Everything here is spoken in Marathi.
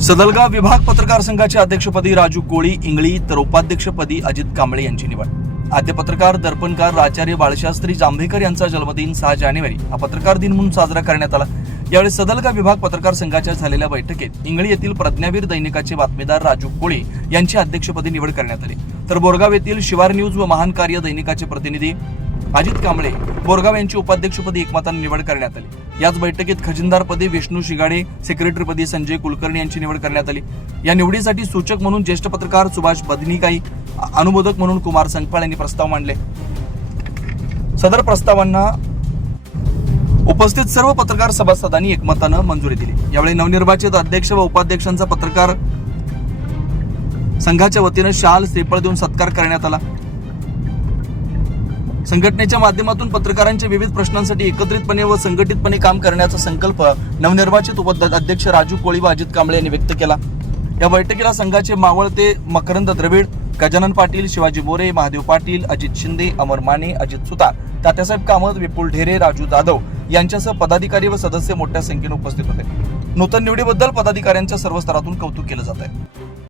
सदलगा विभाग पत्रकार संघाचे अध्यक्षपदी राजू कोळी इंगळी तर उपाध्यक्षपदी अजित कांबळे यांची निवड. आद्य पत्रकार दर्पणकार आचार्य बाळशास्त्री जांभेकर यांचा जन्मदिन सहा जानेवारी. हा पत्रकार दिन म्हणून साजरा करण्यात आला. यावेळी सदलगा विभाग पत्रकार संघाच्या झालेल्या बैठकीत इंगळी येथील प्रज्ञावीर दैनिकाचे बातमीदार राजू कोळी यांची अध्यक्षपदी निवड करण्यात आली. तर बोरगाव येथील शिवार न्यूज व महान कार्य दैनिकाचे प्रतिनिधी अजित कांबळे बोरगाव यांची उपाध्यक्षपदी एकमताने निवड करण्यात आली. याच बैठकीत खजिनदारपदी विष्णू शिगाडे सेक्रेटरीपदी संजय कुलकर्णी यांची निवड करण्यात आली. या निवडीसाठी सूचक म्हणून ज्येष्ठ पत्रकार सुभाष बदनीकाई अनुमोदक म्हणून कुमार संकपाळ यांनी प्रस्ताव मांडले. सदर प्रस्तावांना उपस्थित सर्व पत्रकार सभासदांनी एकमतानं मंजुरी दिली. यावेळी नवनिर्वाचित अध्यक्ष व उपाध्यक्षांचा पत्रकार संघाच्या वतीनं शाल श्रीफळ देऊन सत्कार करण्यात आला. संघटनेच्या माध्यमातून पत्रकारांच्या विविध प्रश्नांसाठी एकत्रितपणे व संघटितपणे काम करण्याचा संकल्प नवनिर्वाचित उपाध्यक्ष राजू कोळी व अजित कांबळे यांनी व्यक्त केला. या बैठकीला संघाचे मावळते मकरंद द्रविड गजानन पाटील शिवाजी बोरे महादेव पाटील अजित शिंदे अमर माने अजित सुतार तात्यासाहेब कामत विपुल ढेरे राजू जाधव यांच्यासह पदाधिकारी व सदस्य मोठ्या संख्येने उपस्थित होते. नूतन निवडीबद्दल पदाधिकाऱ्यांच्या सर्व स्तरातून कौतुक केलं जात आहे.